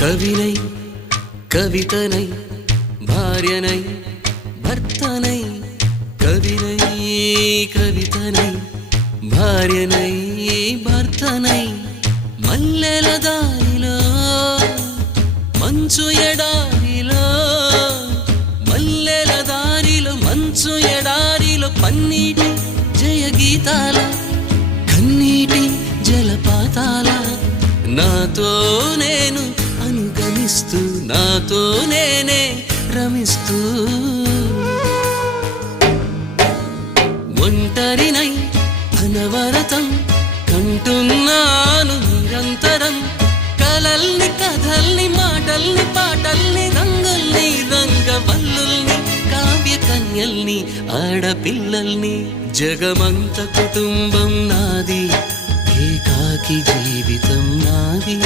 కవినై కవితనై భార్యనై భర్తనై కవినై కవితనై భార్యనై భర్తనై మల్లెల దారిలో మంచు ఎడారిలో మల్లెల దారిలో మంచు ఎడారిలో పన్నీటి జయ గీతాల కన్నీటి జలపాతాల నాతో నేను అనుగమిస్తూ నాతో నేనే రమిస్తూ ఒంటరినై అనవరతం కంటున్నాను నిరంతరం కలల్ని కథల్ని మాటల్ని పాటల్ని రంగుల్ని రంగవల్లుల్ని కావ్య కన్యల్ని ఆడపిల్లల్ని జగమంత కుటుంబం నాది ఏకాకి జీవితం నాది